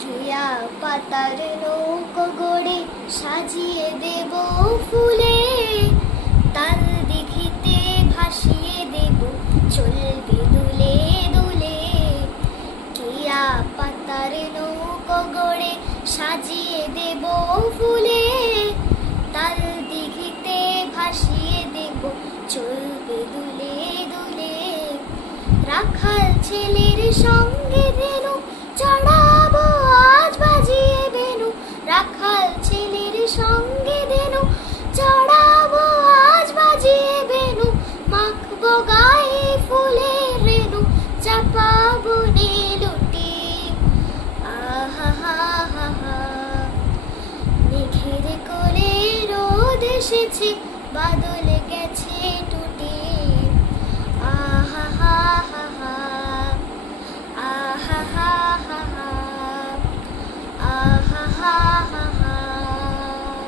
টিয়া পাতার নৌকো গড়ে সাজিয়ে দেব ফুলে, তাল দিঘিতে ভাসিয়ে দেব চলবে দুলে দুলে। টিয়া পাতার নৌকো গড়ে সাজিয়ে দেব ফুলে, তাল দিঘিতে ভাসিয়ে দেব চলবে দুলে দুলে। রাখাল ছেলের সঙ্গে ধেনু চড়াবো আজ বাজিয়ে বেনু, রাখাল ছেলের সঙ্গে ধেনু চড়াবো আজ বাজিয়ে বেনু। মাখবো গায়ে ফুলের রেণু, চাপাবো নীলুটি। আহা হা হা হা, মেঘের কোলে রোদ এসেছে, বাদল গেছে